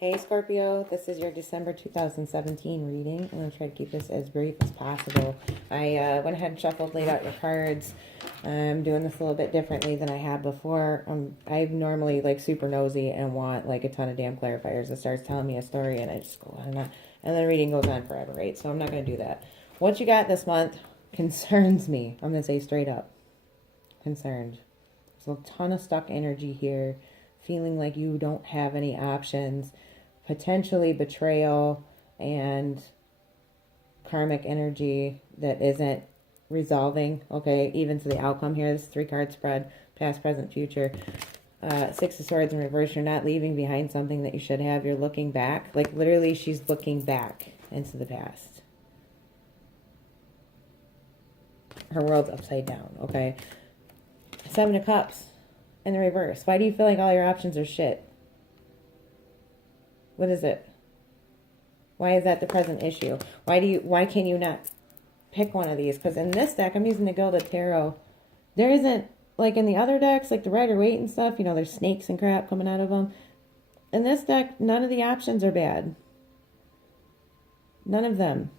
Hey Scorpio, this is your December 2017 reading. I'm going to try to keep this as brief as possible. I went ahead and shuffled, laid out your cards. I'm doing this a little bit differently than I have before. I'm normally like super nosy and want like a ton of damn clarifiers. It starts telling me a story and I just go on and on. And then the reading goes on forever, right? So I'm not going to do that. What you got this month concerns me. I'm going to say straight up. Concerned. There's a ton of stuck energy here. Feeling like you don't have any options. Potentially betrayal and karmic energy that isn't resolving. Okay, even to the outcome here. This 3-card spread, past, present, future. 6 of Swords in reverse. You're not leaving behind something that you should have. You're looking back. Like literally she's looking back into the past. Her world's upside down, okay? 7 of Cups in the reverse. Why do you feel like all your options are shit? What is it? Why is that the present issue? Why can you not pick one of these? Because in this deck, I'm using the Gilded Tarot. There isn't, like in the other decks, like the Rider-Waite and stuff, you know, there's snakes and crap coming out of them. In this deck, none of the options are bad. None of them.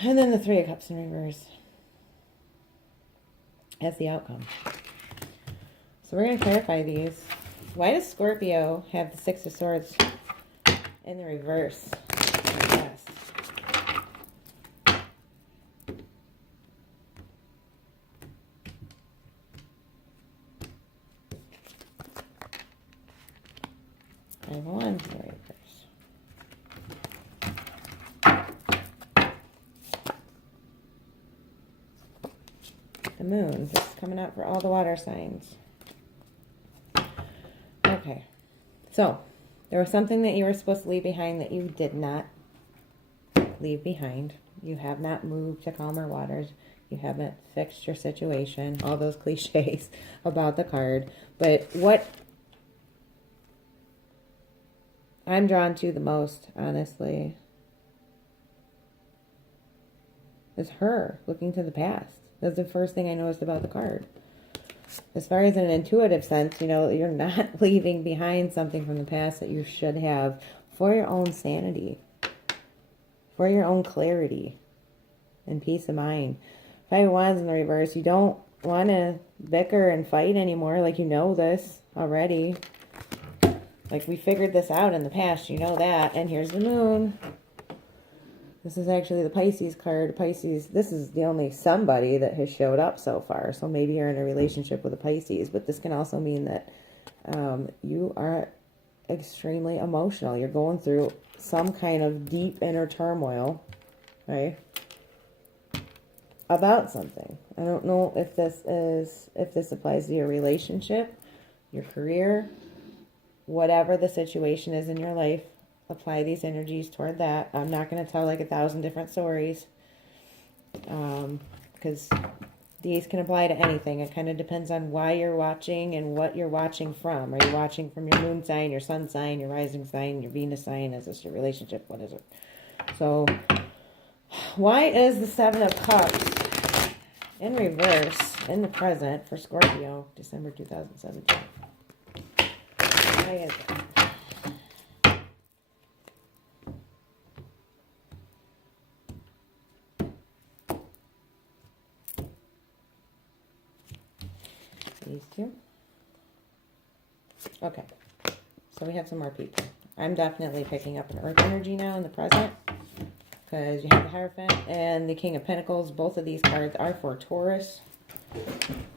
And then the 3 of Cups in reverse. That's the outcome. So we're going to clarify these. Why does Scorpio have the 6 of Swords in the reverse? Yes. Five of Wands in the reverse. The Moon. This is coming out for all the water signs. Okay, so there was something that you were supposed to leave behind that you did not leave behind. You have not moved to calmer waters. You haven't fixed your situation. All those cliches about the card. But what I'm drawn to the most, honestly, is her looking to the past. That's the first thing I noticed about the card. As far as an intuitive sense, you know, you're not leaving behind something from the past that you should have for your own sanity, for your own clarity and peace of mind. 5 of Wands in the reverse. You don't want to bicker and fight anymore. Like, you know this already. Like, we figured this out in the past. You know that. And here's the Moon. This is actually the Pisces card. Pisces, this is the only somebody that has showed up so far. So maybe you're in a relationship with a Pisces. But this can also mean that you are extremely emotional. You're going through some kind of deep inner turmoil, right? About something. I don't know if this applies to your relationship, your career, whatever the situation is in your life. Apply these energies toward that. I'm not going to tell like 1,000 different stories because these can apply to anything. It kind of depends on why you're watching and what you're watching from. Are you watching from your moon sign, your sun sign, your rising sign, your Venus sign? Is this your relationship? What is it? So why is the 7 of Cups in reverse in the present for Scorpio, December 2017? Why is it? These two. Okay, so we have some more people. I'm definitely picking up an earth energy now in the present because you have the Hierophant and the King of Pentacles. Both of these cards are for Taurus.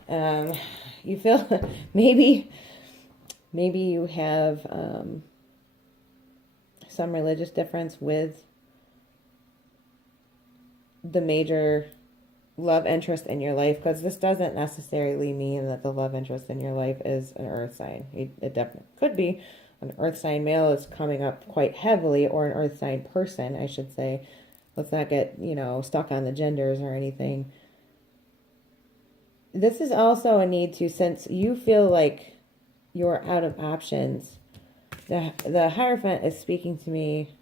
You feel maybe you have some religious difference with the major love interest in your life, because this doesn't necessarily mean that the love interest in your life is an earth sign. It definitely could be an earth sign male is coming up quite heavily, or an earth sign person, I should say. Let's not get, you know, stuck on the genders or anything. This is also a need to, since you feel like you're out of options, the Hierophant is speaking to me,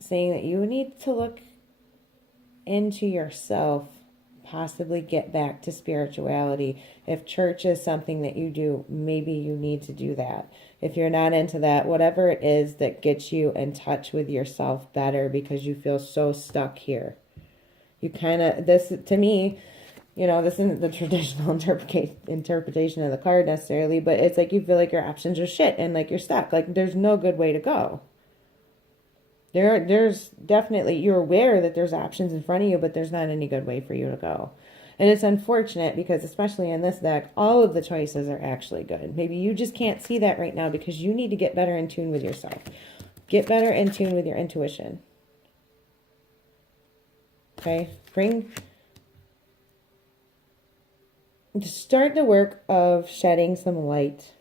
saying that you need to look into yourself possibly get back to spirituality. If church is something that you do, maybe you need to do that. If you're not into that, whatever it is that gets you in touch with yourself better, because you feel so stuck here. You kind of, this to me, you know, this isn't the traditional interpretation of the card necessarily, but it's like you feel like your options are shit and like you're stuck. Like there's no good way to go. There's definitely, you're aware that there's options in front of you, but there's not any good way for you to go. And it's unfortunate because especially in this deck, all of the choices are actually good. Maybe you just can't see that right now because you need to get better in tune with yourself. Get better in tune with your intuition. Okay? Start the work of shedding some light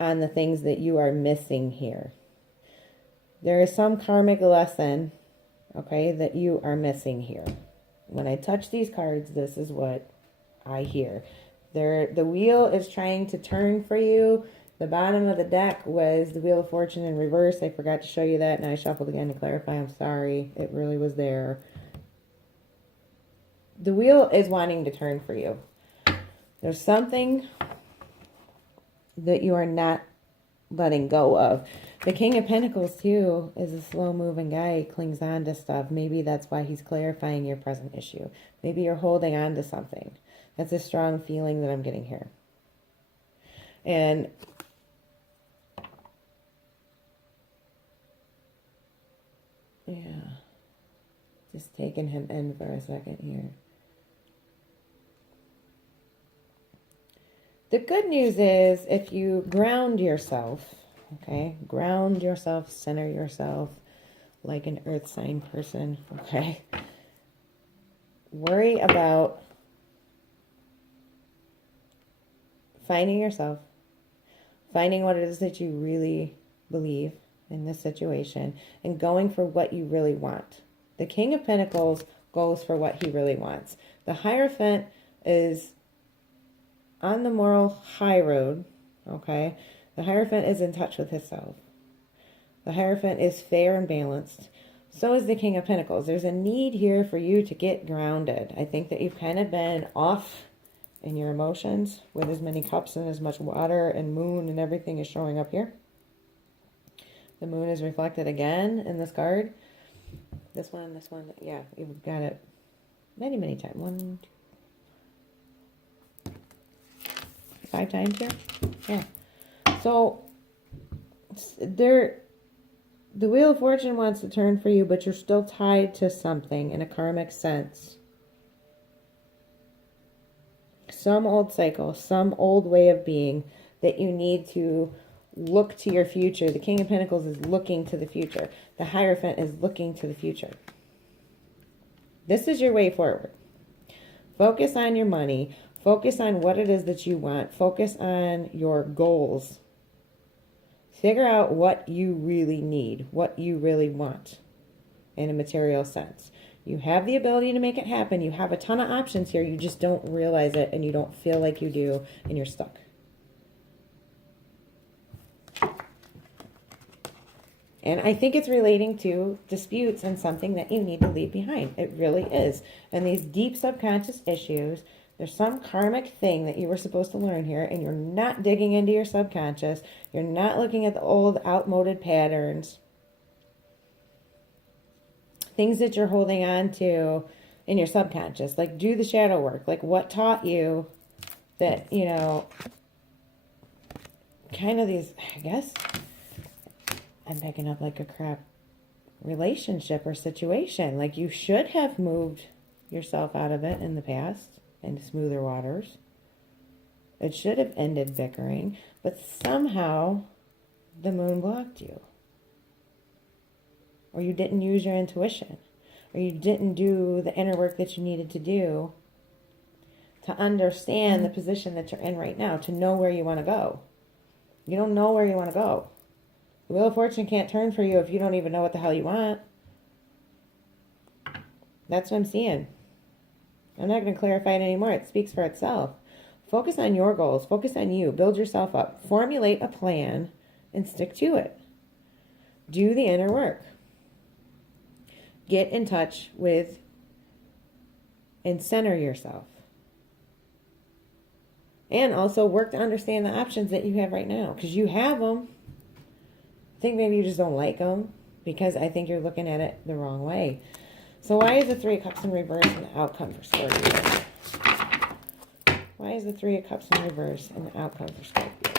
on the things that you are missing here. There is some karmic lesson, okay, that you are missing here. When I touch these cards, this is what I hear. The wheel is trying to turn for you. The bottom of the deck was the Wheel of Fortune in reverse. I forgot to show you that, and I shuffled again to clarify. I'm sorry. It really was there. The wheel is wanting to turn for you. There's something that you are not letting go of. The King of Pentacles, too, is a slow-moving guy. He clings on to stuff. Maybe that's why he's clarifying your present issue. Maybe you're holding on to something. That's a strong feeling that I'm getting here. And yeah, just taking him in for a second here. The good news is if you ground yourself, okay, ground yourself, center yourself like an earth sign person, okay, worry about finding yourself, finding what it is that you really believe in this situation, and going for what you really want. The King of Pentacles goes for what he really wants. The Hierophant is on the moral high road, okay? The Hierophant is in touch with himself. The Hierophant is fair and balanced. So is the King of Pentacles. There's a need here for you to get grounded. I think that you've kind of been off in your emotions with as many cups and as much water and moon and everything is showing up here. The moon is reflected again in this card. This one, yeah, you've got it many, many times. 1, 2, 5 times here. Yeah. So the Wheel of Fortune wants to turn for you, but you're still tied to something in a karmic sense. Some old cycle, some old way of being that you need to look to your future. The King of Pentacles is looking to the future. The Hierophant is looking to the future. This is your way forward. Focus on your money. Focus on what it is that you want. Focus on your goals. Figure out what you really need, what you really want in a material sense. You have the ability to make it happen. You have a ton of options here. You just don't realize it and you don't feel like you do and you're stuck. And I think it's relating to disputes and something that you need to leave behind. It really is. And these deep subconscious issues, there's some karmic thing that you were supposed to learn here, and you're not digging into your subconscious. You're not looking at the old, outmoded patterns. Things that you're holding on to in your subconscious. Like, do the shadow work. Like, what taught you that, you know, kind of these, I guess, I'm picking up like a crap relationship or situation. Like, you should have moved yourself out of it in the past into smoother waters. It should have ended bickering, but somehow the moon blocked you. Or you didn't use your intuition. Or you didn't do the inner work that you needed to do to understand the position that you're in right now, to know where you want to go. You don't know where you want to go. The Wheel of Fortune can't turn for you if you don't even know what the hell you want. That's what I'm seeing. I'm not going to clarify it anymore. It speaks for itself. Focus on your goals. Focus on you. Build yourself up. Formulate a plan and stick to it. Do the inner work. Get in touch with and center yourself. And also work to understand the options that you have right now, because you have them. I think maybe you just don't like them, because I think you're looking at it the wrong way. So why is the Three of Cups in reverse an outcome for Scorpio? Why is the Three of Cups in reverse an outcome for Scorpio?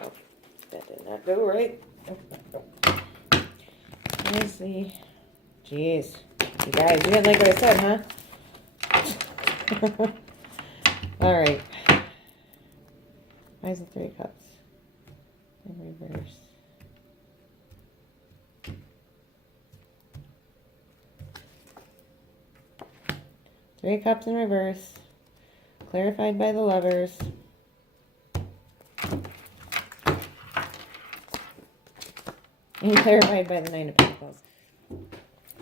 Oh, that did not go right. Why is the... Jeez. You guys, you didn't like what I said, huh? All right. Why is the Three of Cups in reverse? Three of Cups in reverse. Clarified by the Lovers. And clarified by the Nine of Pentacles.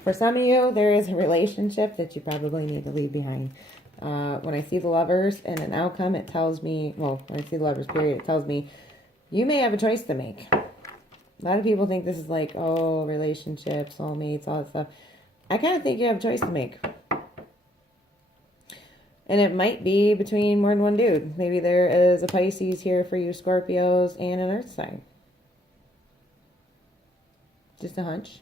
For some of you, there is a relationship that you probably need to leave behind. When I see the Lovers and an outcome, it tells me, well, when I see the Lovers period, it tells me you may have a choice to make. A lot of people think this is like, oh, relationships, soulmates, all that stuff. I kind of think you have a choice to make. And it might be between more than one dude. Maybe there is a Pisces here for you Scorpios and an Earth sign. Just a hunch.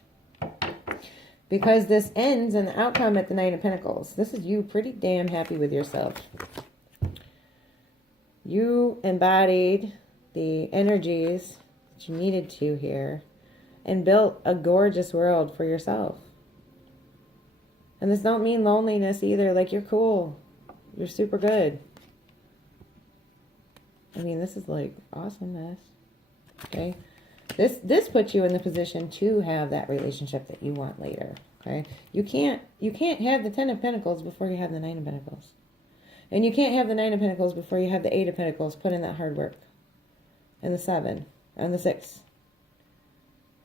Because this ends in the outcome at the Nine of Pentacles. This is you pretty damn happy with yourself. You embodied the energies that you needed to here and built a gorgeous world for yourself. And this don't mean loneliness either. Like, you're cool. You're super good. I mean, this is like awesomeness. Okay? This puts you in the position to have that relationship that you want later. Okay? You can't have the Ten of Pentacles before you have the Nine of Pentacles. And you can't have the Nine of Pentacles before you have the Eight of Pentacles. Put in that hard work. And the Seven. And the Six.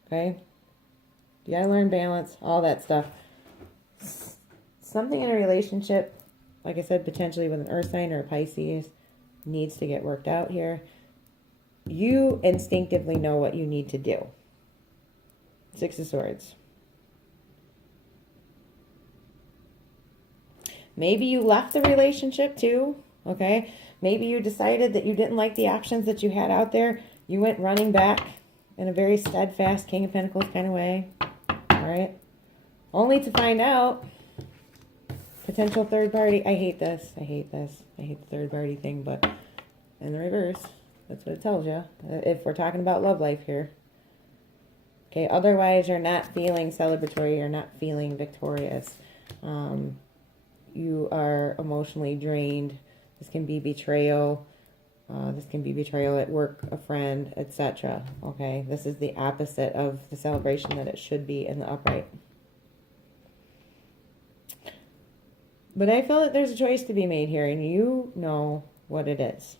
Okay? You gotta learn balance. All that stuff. Something in a relationship, like I said, potentially with an Earth sign or a Pisces, needs to get worked out here. You instinctively know what you need to do. Six of Swords. Maybe you left the relationship too, okay? Maybe you decided that you didn't like the options that you had out there. You went running back in a very steadfast King of Pentacles kind of way, all right? Only to find out, potential third party. I hate this. I hate this. I hate the third party thing, but in the reverse, that's what it tells you. If we're talking about love life here. Okay, otherwise you're not feeling celebratory. You're not feeling victorious. You are emotionally drained. This can be betrayal. This can be betrayal at work, a friend, etc. Okay, this is the opposite of the celebration that it should be in the upright. But I feel that there's a choice to be made here, and you know what it is.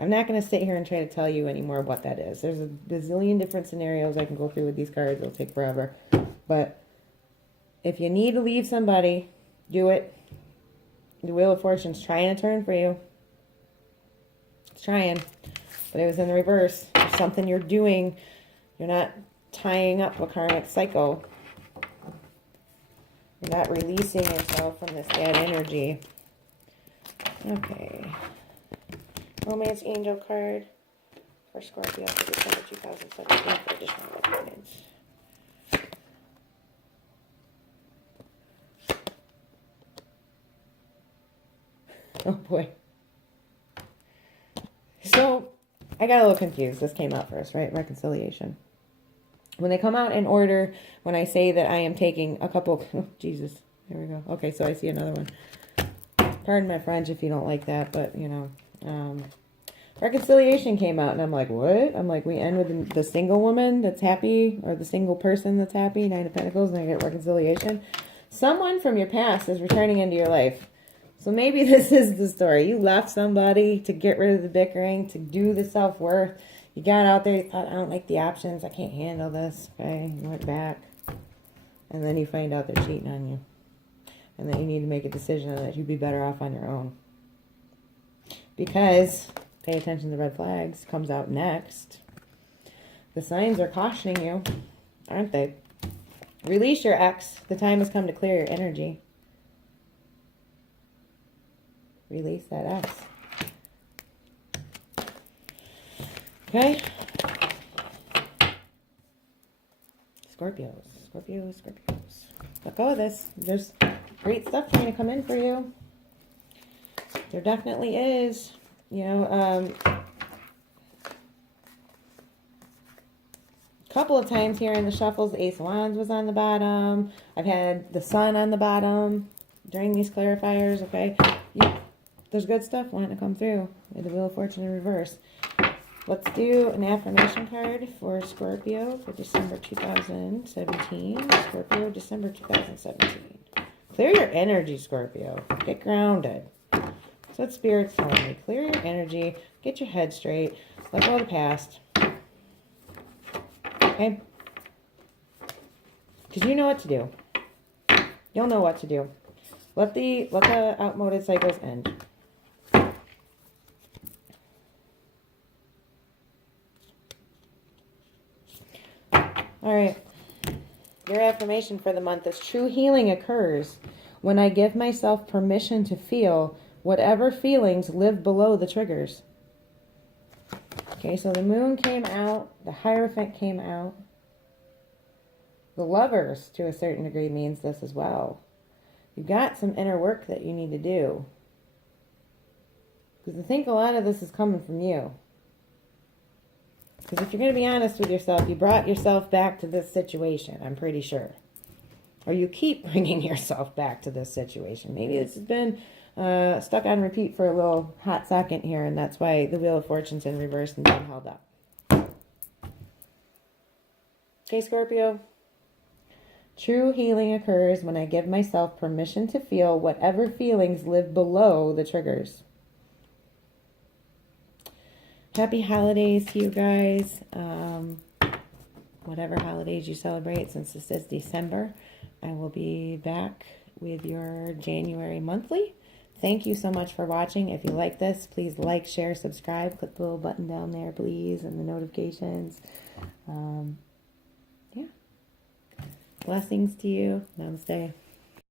I'm not going to sit here and try to tell you anymore what that is. There's a bazillion different scenarios I can go through with these cards. It'll take forever. But if you need to leave somebody, do it. The Wheel of Fortune's trying to turn for you. It's trying. But it was in the reverse. There's something you're doing. You're not tying up a karmic cycle. You're not releasing yourself from this bad energy. Okay. Romance Angel card for Scorpio for December 2017 for additional guidance. Oh boy. So, I got a little confused. This came out first, right? Reconciliation. When they come out in order, when I say that I am taking a couple... Oh, Jesus. Here we go. Okay, so I see another one. Pardon my French if you don't like that, but, you know. Reconciliation came out, and I'm like, what? I'm like, we end with the single woman that's happy, or the single person that's happy, Nine of Pentacles, and I get reconciliation. Someone from your past is returning into your life. So maybe this is the story. You left somebody to get rid of the bickering, to do the self-worth. You got out there, you thought, I don't like the options, I can't handle this. Okay, you went back. And then you find out they're cheating on you. And then you need to make a decision that you'd be better off on your own. Because, pay attention to the red flags, comes out next. The signs are cautioning you, aren't they? Release your ex. The time has come to clear your energy. Release that ex. Okay? Scorpios. Scorpios. Let go of this. There's great stuff trying to come in for you. There definitely is. You know, couple of times here in the shuffles, the Ace of Wands was on the bottom. I've had the Sun on the bottom during these clarifiers, okay? There's good stuff wanting to come through with the Wheel of Fortune in reverse. Let's do an affirmation card for Scorpio for December 2017. Scorpio, December 2017. Clear your energy, Scorpio. Get grounded. That's what Spirit's telling me. Clear your energy. Get your head straight. Let go of the past. Okay? Because you know what to do. You'll know what to do. Let the outmoded cycles end. All right. Your affirmation for the month is true healing occurs when I give myself permission to feel whatever feelings live below the triggers. Okay, so the Moon came out, the Hierophant came out. The Lovers, to a certain degree, means this as well. You've got some inner work that you need to do. Because I think a lot of this is coming from you. Because if you're going to be honest with yourself, you brought yourself back to this situation, I'm pretty sure. Or you keep bringing yourself back to this situation. Maybe this has been stuck on repeat for a little hot second here, and that's why the Wheel of Fortune's in reverse and being held up. Okay, Scorpio. True healing occurs when I give myself permission to feel whatever feelings live below the triggers. Happy holidays to you guys. Whatever holidays you celebrate, since this is December, I will be back with your January monthly. Thank you so much for watching. If you like this, please like, share, subscribe. Click the little button down there, please, and the notifications. Yeah. Blessings to you. Namaste.